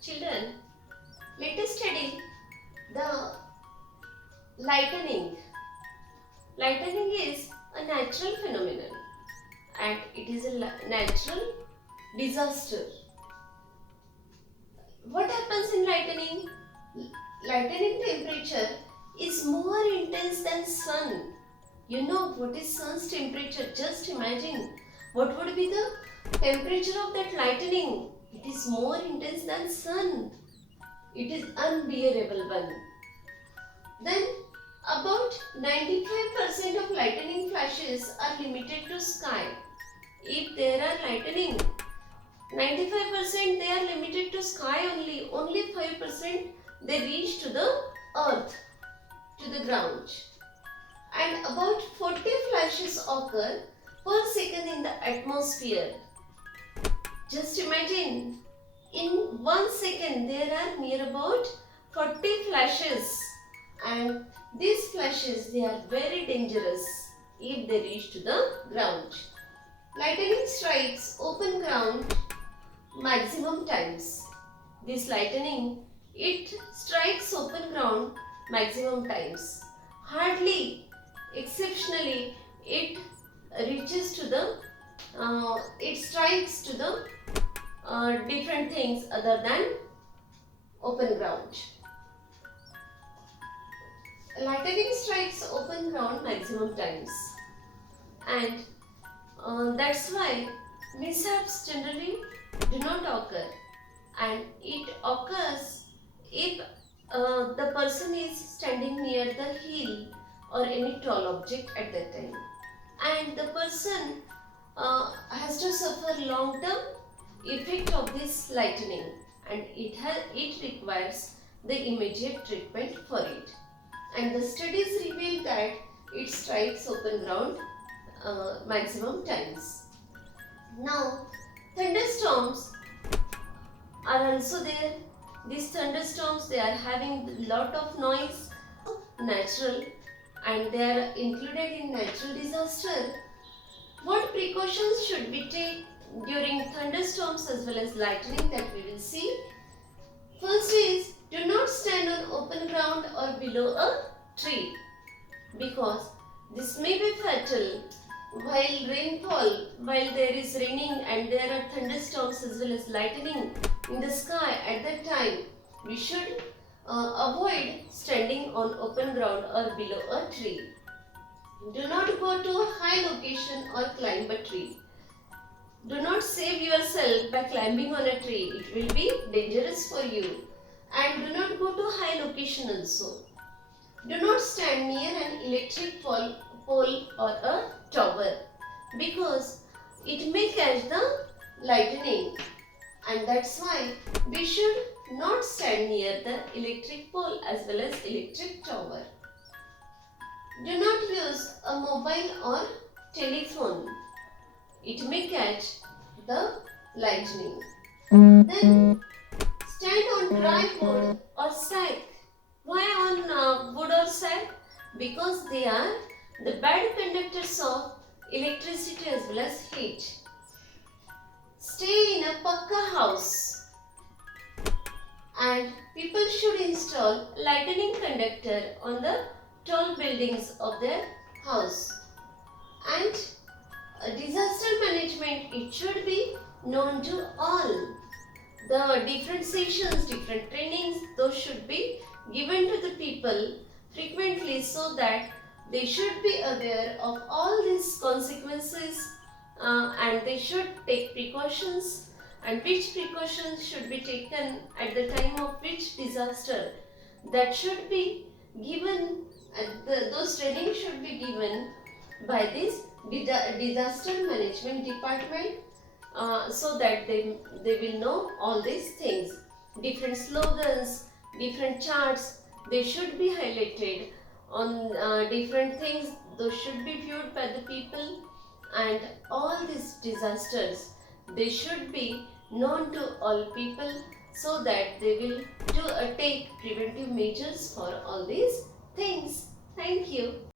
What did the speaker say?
Children, let us study the lightning. Lightning is a natural phenomenon and it is a natural disaster. What happens in lightning? Lightning temperature is more intense than sun. You know what is sun's temperature? Just imagine what would be the temperature of that lightning. It is more intense than sun. It is unbearable one. Then about 95% of lightning flashes are limited to sky. If there are lightning, 95% they are limited to sky only. Only 5% they reach to the earth, to the ground. And about 40 flashes occur per second in the atmosphere. Just imagine, in 1 second there are near about 40 flashes, and these flashes, they are very dangerous if they reach to the ground. Lightning strikes open ground maximum times. This lightning, it strikes open ground maximum times. Hardly, exceptionally, it reaches to the it strikes to the different things other than open ground. Lightning strikes open ground maximum times, and that's why mishaps generally do not occur, and it occurs if the person is standing near the hill or any tall object at that time, and the person has to suffer long term effect of this lightning, and it requires the immediate treatment for it. And the studies reveal that it strikes open ground maximum times. Now, thunderstorms are also there. These thunderstorms, they are having lot of noise, natural, and they are included in natural disaster. What precautions should we take during thunderstorms as well as lightning, that we will see. First is, do not stand on open ground or below a tree, because this may be fatal. While there is raining and there are thunderstorms as well as lightning in the sky at that time, we should avoid standing on open ground or below a tree. Do not go to a high location or climb a tree. Do not save yourself by climbing on a tree. It will be dangerous for you. And do not go to a high location also. Do not stand near an electric pole or a tower, because it may catch the lightning, and that's why we should not stand near the electric pole as well as electric tower. Do not use a mobile or telephone. It may catch the lightning. Then stand on dry wood or sack. Why on wood or sack? Because they are the bad conductors of electricity as well as heat. Stay in a pakka house, and people should install lightning conductor on the tall buildings of their house. And disaster management, it should be known to all. The different sessions, different trainings, those should be given to the people frequently, so that they should be aware of all these consequences, and they should take precautions, and which precautions should be taken at the time of which disaster, that should be given, those trainings should be given by this disaster management department, so that they will know all these things. Different slogans, different charts, they should be highlighted on different things. Those should be viewed by the people, and all these disasters, they should be known to all people, so that they will take preventive measures for all these things. Thank you.